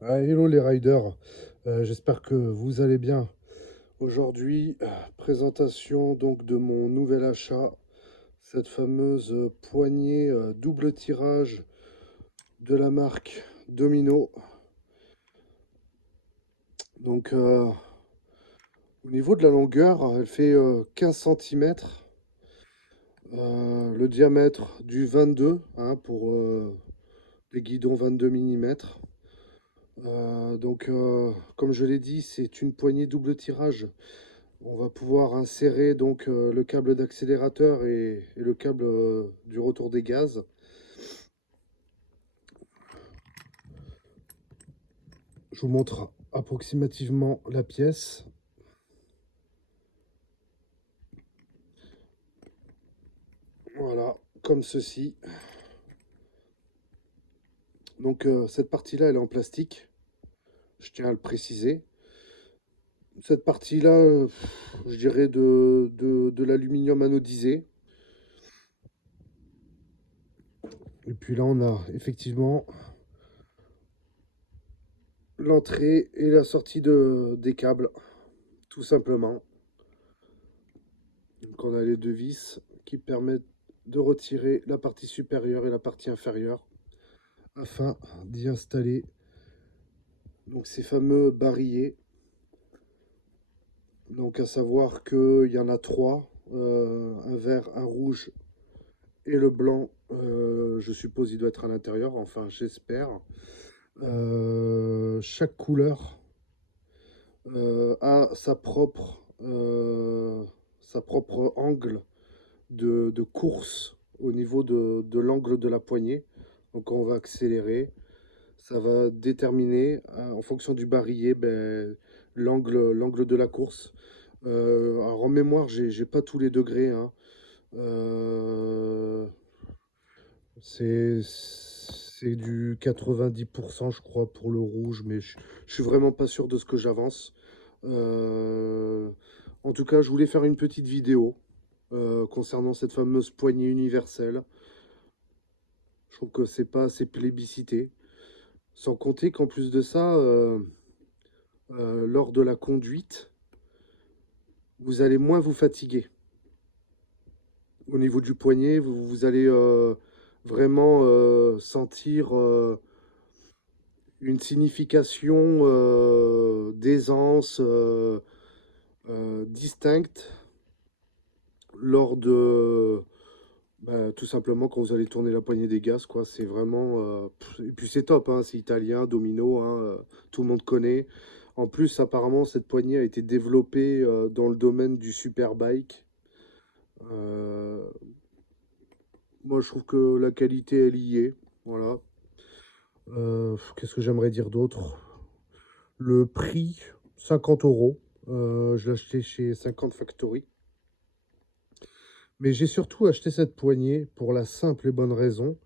Hello les riders. J'espère que vous allez bien. Aujourd'hui, présentation donc de mon nouvel achat, cette fameuse poignée double tirage de la marque Domino. Donc au niveau de la longueur, elle fait 15 cm, le diamètre du 22 hein, pour les guidons 22 mm. Comme je l'ai dit, c'est une poignée double tirage. On va pouvoir insérer donc le câble d'accélérateur et le câble du retour des gaz. Je vous montre approximativement la pièce. Voilà, comme ceci. Donc cette partie-là, elle est en plastique. Je tiens à le préciser. Cette partie-là, je dirais de l'aluminium anodisé. Et puis là, on a effectivement l'entrée et la sortie des câbles, tout simplement. Donc on a les deux vis qui permettent de retirer la partie supérieure et la partie inférieure afin d'y installer donc ces fameux barillet. Donc à savoir qu'il y en a trois, un vert, un rouge et le blanc. Je suppose il doit être à l'intérieur, enfin j'espère. Chaque couleur a sa propre angle de course au niveau de l'angle de la poignée. Donc quand on va accélérer, ça va déterminer en fonction du barillet ben, l'angle de la course. Alors en mémoire, j'ai pas tous les degrés, hein. Euh, c'est du 90% je crois pour le rouge, mais je suis vraiment pas sûr de ce que j'avance. Euh, En tout cas, je voulais faire une petite vidéo concernant cette fameuse poignée universelle. Je trouve que c'est pas assez plébiscité. Sans compter qu'en plus de ça, lors de la conduite, vous allez moins vous fatiguer. Au niveau du poignet, vous allez vraiment sentir une signification d'aisance distincte lors de tout simplement quand vous allez tourner la poignée des gaz, quoi. C'est vraiment et puis c'est top, hein, c'est italien, Domino, hein, tout le monde connaît. En plus, apparemment, cette poignée a été développée dans le domaine du superbike. Euh, Moi, je trouve que la qualité, elle y est. Voilà. Qu'est-ce que j'aimerais dire d'autre? Le prix, 50 euros. Je l'ai acheté chez 50 Factory. Mais j'ai surtout acheté cette poignée pour la simple et bonne raison,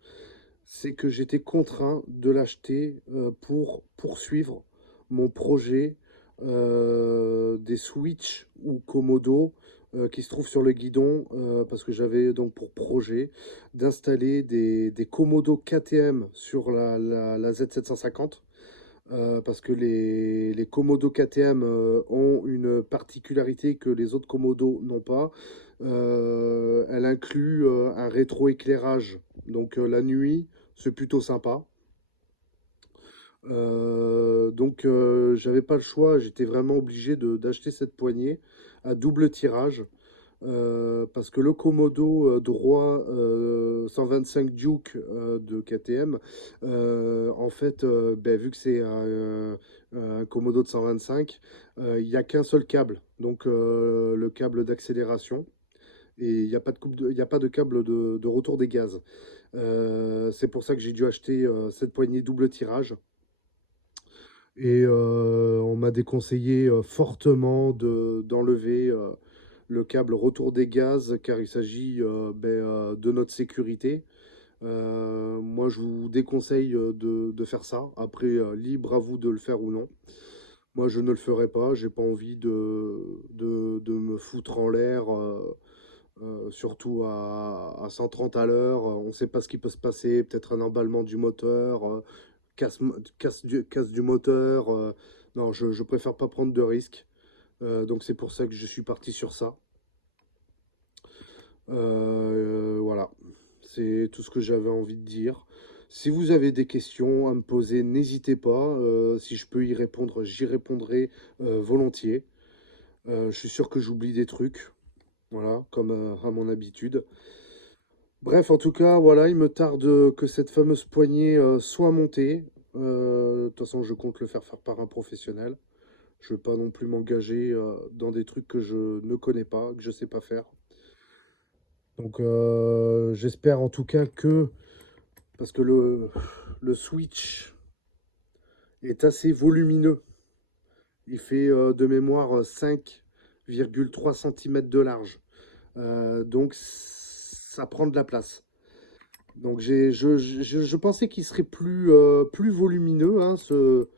c'est que j'étais contraint de l'acheter pour poursuivre mon projet des Switch ou Komodo qui se trouvent sur le guidon, parce que j'avais donc pour projet d'installer des Komodo KTM sur la Z750. Parce que les Komodo KTM ont une particularité que les autres Komodo n'ont pas. Elle inclut un rétroéclairage. Donc la nuit, c'est plutôt sympa. J'avais pas le choix, j'étais vraiment obligé d'acheter cette poignée à double tirage. Parce que le Komodo droit 125 Duke de KTM, en fait, ben, vu que c'est un Komodo de 125, il n'y a qu'un seul câble, donc le câble d'accélération, et il n'y a pas de il y a pas de câble de retour des gaz. C'est pour ça que j'ai dû acheter cette poignée double tirage. Et on m'a déconseillé fortement d'enlever le câble retour des gaz car il s'agit de notre sécurité. Moi, je vous déconseille de faire ça. Après, libre à vous de le faire ou non. Moi, je ne le ferai pas. J'ai pas envie de me foutre en l'air, surtout à 130 à l'heure. On ne sait pas ce qui peut se passer. Peut-être un emballement du moteur. casse du moteur. Non, je préfère pas prendre de risques. Donc c'est pour ça que je suis parti sur ça. Voilà, c'est tout ce que j'avais envie de dire. Si vous avez des questions à me poser, n'hésitez pas. Si je peux y répondre, j'y répondrai volontiers. Je suis sûr que j'oublie des trucs, voilà, comme à mon habitude. Bref, en tout cas, voilà, il me tarde que cette fameuse poignée soit montée. De toute façon, je compte le faire faire par un professionnel. Je ne veux pas non plus m'engager dans des trucs que je ne connais pas, que je ne sais pas faire. Donc, j'espère en tout cas que, parce que le Switch est assez volumineux. Il fait de mémoire 5,3 cm de large. Donc, ça prend de la place. Donc je pensais qu'il serait plus volumineux, hein, cette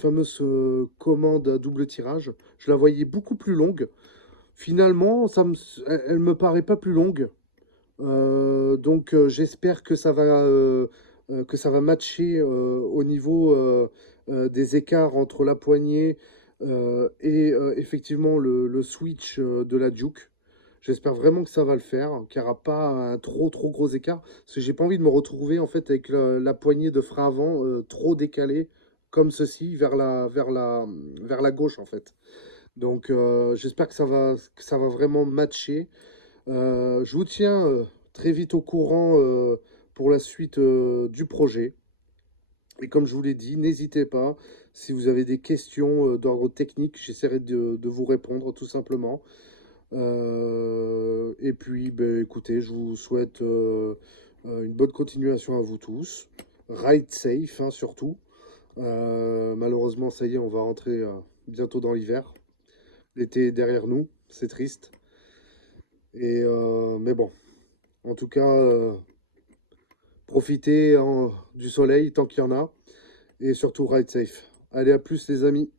fameuse commande à double tirage. Je la voyais beaucoup plus longue. Finalement, elle me paraît pas plus longue. Donc j'espère que ça va matcher au niveau des écarts entre la poignée et effectivement le switch de la Duke. J'espère vraiment que ça va le faire, qu'il n'y aura pas un trop gros écart, parce que j'ai pas envie de me retrouver en fait avec la poignée de frein avant trop décalée comme ceci vers la gauche en fait. Donc j'espère que ça va vraiment matcher. Je vous tiens très vite au courant pour la suite du projet. Et comme je vous l'ai dit, n'hésitez pas, si vous avez des questions d'ordre technique, j'essaierai de vous répondre tout simplement. Et puis, ben, écoutez, je vous souhaite une bonne continuation à vous tous. Ride safe, hein, surtout. Malheureusement, ça y est, on va rentrer bientôt dans l'hiver. L'été est derrière nous, c'est triste. Mais bon, en tout cas, profitez du soleil tant qu'il y en a. Et surtout, ride safe. Allez, à plus les amis.